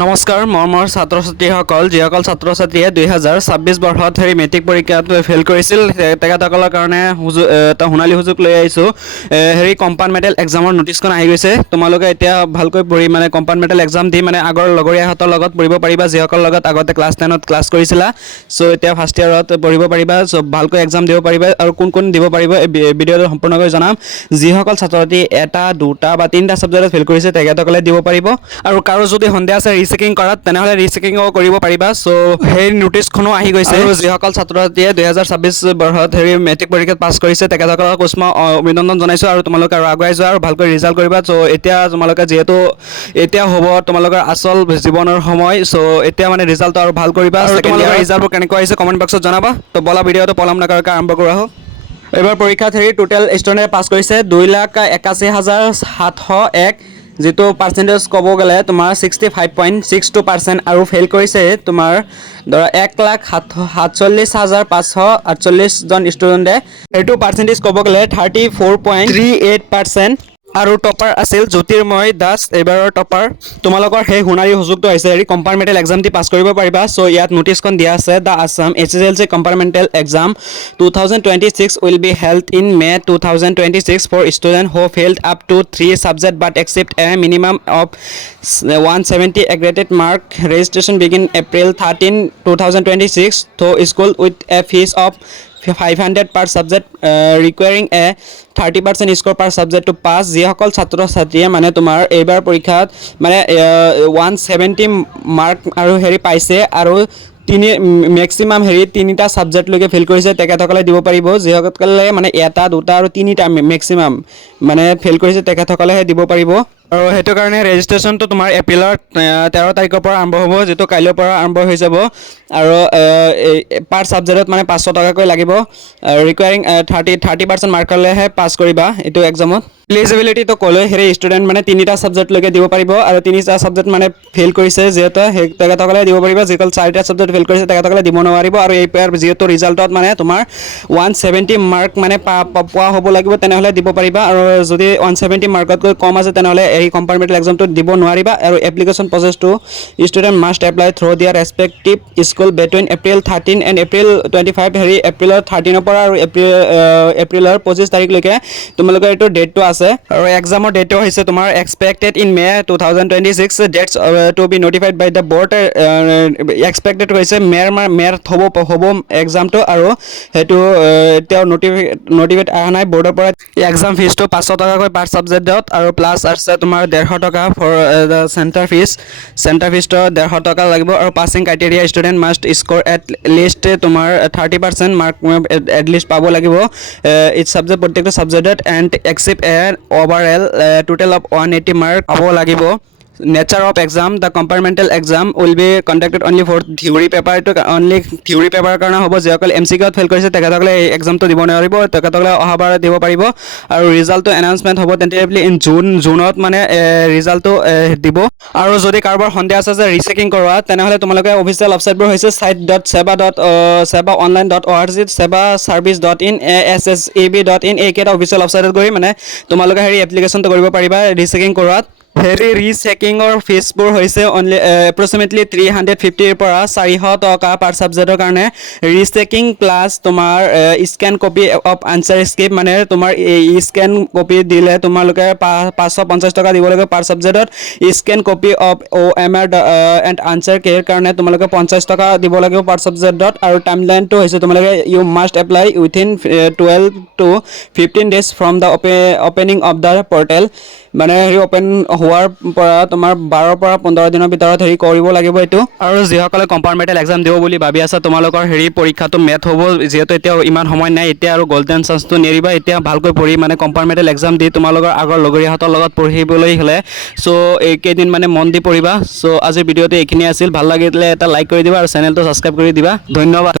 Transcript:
নমস্কাৰ মোৰ ছাত্ৰ ছাত্ৰীসকল যিসকল ছাত্ৰ ছাত্ৰীয়ে 2026 বৰ্ষত মেট্ৰিক পৰীক্ষাত ফেইল কৰিছিল তেখেতসকলৰ কাৰণে এটা সোণালী সুযোগ লৈ আহিছোঁ কম্পাৰ্টমেণ্টেল এক্সামৰ নটিছখন আহি গৈছে তোমালোকে এতিয়া ভালকৈ পঢ়ি কম্পাৰ্টমেণ্টেল এক্সাম দি আগৰ লগৰীয়াহঁতৰ লগত পঢ়িব পাৰিবা যিসকল লগত আগতে ক্লাছ 10ত ক্লাছ কৰিছিলা সো এতিয়া ফাৰ্ষ্ট ইয়াৰত পঢ়িব পাৰিবা সো ভালকৈ এক্সাম দিব পাৰিবা আৰু কোন দিব পাৰিবা ভিডিঅ'টো সম্পূৰ্ণকৈ জনাম যিসকল ছাত্ৰ ছাত্ৰী এটা দুটা বা তিনিটা সাবজেক্টত ফেইল কৰিছে তেখেতসকলে দিব পাৰিব আৰু কাৰো যদি সন্দেহ আছে ৰিচেকিং কৰাত তেনেহলে ৰিচেকিংও কৰিব পাৰিবা সো সেই নোটিছখনো আহি গৈছে আৰু যিসকল ছাত্ৰ ছাত্ৰীয়ে 2026 বৰ্ষত মেট্ৰিক পৰীক্ষাত পাছ কৰিছে তেখেতসকলক উষ্ম অভিনন্দন জনাইছোঁ আৰু তোমালোকে আৰু আগুৱাই যোৱা আৰু ভালকৈ ৰিজাল্ট কৰিবা সো এতিয়া তোমালোকে যিহেতু এতিয়া হ'ব তোমালোকৰ আচল জীৱনৰ সময় সো এতিয়া ৰিজাল্টটো আৰু ভাল কৰিবা আৰু তোমালোকৰ ৰিজাল্টবোৰ কেনেকুৱা আহিছে কমেণ্ট বক্সত জনাবা তো বলা ভিডিঅ'টো পলম নকৰাকৈ আৰম্ভ কৰা হওক এইবাৰ পৰীক্ষাত টোটেল ষ্টুডেণ্টে পাছ কৰিছে 2,81,701 যেটো পাৰ্চেন্টেজ ক'ব গ'লে তোমাৰ 65.62% আৰু ফেইল কৰিছে তোমাৰ ধৰা 1,47,548 জন ষ্টুডেণ্টে এইটো পাৰ্চেন্টেজ ক'ব গ'লে 34.38% আৰু টপাৰ আছিল জ্যোতিৰ্ময় দাস এবাৰৰ টপাৰ তোমালোকৰ সেই সোণালী সুযোগটো আহিছে কম্পাৰ্টমেণ্টেল এক্সাম দি পাছ কৰিব পাৰিবা সো ইয়াত নোটিছখন দিয়া আছে the Assam HSLC compartmental exam 2026 will be held in May 2026 for students who failed up to 3 subjects but accept a minimum of 170 aggregate mark. Registration begin April 13 2026 to school with a fees of 500 per subject requiring a 30% score per subject to pass যিসকল ছাত্ৰ ছাত্ৰীয়ে তোমাৰ এইবাৰ পৰীক্ষাত 170 mark আৰু পাইছে আৰু maximum তিনিটা সাবজেক্টলৈকে ফেইল কৰিছে তেখেতসকলে দিব পাৰিব যিসকলে এটা দুটা আৰু তিনিটা মেক্সিমাম ফেইল কৰিছে তেখেতসকলেহে দিব পাৰিব আৰু সেইটো কাৰণে ৰেজিষ্ট্ৰেশ্যনটো তোমাৰ এপ্ৰিলৰ 13 তাৰিখৰ পৰা আৰম্ভ হ'ব যেটো কাইলৈৰ পৰা আৰম্ভ হৈ যাব আৰু পাৰ সাবজেক্টত 500 টকাকৈ লাগিব ৰিকুৱাৰিং 30% মাৰ্কলৈহে পাছ কৰিবা এইটো এক্সামত এলিজিবিলিটিটো ক'লৈ ষ্টুডেণ্ট তিনিটা সাবজেক্টলৈকে দিব পাৰিব আৰু তিনিটা সাবজেক্ট ফেইল কৰিছে যিহেতু তেখেতসকলে দিব পাৰিব যিসকল চাৰিটা সাবজেক্ট ফেইল কৰিছে তেখেতসকলে দিব নোৱাৰিব আৰু এই যিহেতু ৰিজাল্টত তোমাৰ 170 মাৰ্ক পোৱা হ'ব লাগিব তেনেহ'লে দিব পাৰিবা আৰু যদি 170 মাৰ্কতকৈ কম আছে তেনেহ'লে এই কম্পাৰ্টমেণ্টেল এক্সামটো দিব নোৱাৰিবা আৰু এপ্লিকেশ্যন প্ৰচেছটো student must apply through their respective school between April 13 and April 25 এপ্ৰিলৰ 13ৰ পৰা আৰু এপ্ৰিলৰ 25 তাৰিখলৈকে তোমালোকৰ এইটো ডেটটো আছে আৰু এক্সামৰ ডেটটো হৈছে তোমাৰ expected in May 2026 dates to be notified by the board expected হৈছে মেৰ হ'ব এক্সামটো আৰু সেইটো এতিয়াও নটিফাইড অহা নাই বৰ্ডৰ পৰা এক্সাম ফিজটো 500 টকাকৈ পাৰ ছাবজেক্টত আৰু প্লাছ আছে তোমাৰ 150 টকা ফৰ চেণ্টাৰ ফিজটো 150 টকা লাগিব আৰু passing criteria student must score at list তোমাৰ 30% মাৰ্ক এট লিষ্ট পাব লাগিব ইট ছাবজেক্ট প্ৰত্যেকটো ছাবজেক্টত and except a overall total of 180 mark পাব লাগিব nature of exam the compartmental exam will be conducted only for theory paper to only theory paper কাৰণে হ'ব যিসকল MCQ ত ফেইল কৰিছে তেখেতসকলে এই এক্সামটো দিব নোৱাৰিব তেখেতসকলে অহাবাৰ দিব পাৰিব আৰু ৰিজাল্টটো এনাউন্সমেন্ট হ'ব টেন্টেটিভলি ইন জুনত ৰিজাল্টটো দিব আৰু যদি কাৰোবাৰ সন্দেহ আছে যে ৰিচেকিং কৰোৱা তেনেহ'লে তোমালোকে অফিচিয়েল ৱেবছাইটবোৰ হৈছে site.seba.online.org sebaservice.in sseb.in এইকেইটা অফিচিয়েল ৱেবছাইটত গৈ তোমালোকে এপ্লিকেশ্যনটো কৰিব পাৰিবা ৰিচেকিং কৰোৱাত ৰিচেকিঙৰ ফিজবোৰ হৈছে অনলি এপ্ৰক্সিমেটলি 350 পৰা 400 টকা পাৰ ছাবজেক্টৰ কাৰণে ৰিচেকিং প্লাছ তোমাৰ scan copy of answer script তোমাৰ স্কেন কপি দিলে তোমালোকে 550 টকা দিব লাগিব পাৰ ছাবজেক্টত scan copy of OMR and answer কেৰ কাৰণে তোমালোকে 50 টকা দিব লাগিব পাৰ ছাবজেক্টত আৰু টাইমলাইনটো হৈছে তোমালোকে you must apply within 12 to 15 days from the opening of the portal open হোৱাৰ পৰা তোমাৰ 12 পৰা 15 দিনৰ ভিতৰত কৰিব লাগিব এইটো আৰু যিসকলে কম্পাৰ্টমেণ্টেল এক্সাম দিব বুলি ভাবি আছে তোমালোকৰ পৰীক্ষাটো মেথ হ'ব যিহেতু এতিয়া ইমান সময় নাই এতিয়া আৰু গোল্ডেন চান্সটো নেৰিবা এতিয়া ভালকৈ পঢ়ি কম্পাৰ্টমেণ্টেল এক্সাম দি তোমালোকৰ আগৰ লগৰীয়াহঁতৰ লগত পঢ়িবলৈ হ'লে সো এইকেইদিন মন দি পঢ়িবা সো আজিৰ ভিডিঅ'টো এইখিনি আছিল ভাল লাগিলে এটা লাইক কৰি দিবা আৰু চেনেলটো ছাবস্ক্ৰাইব কৰি দিবা ধন্যবাদ।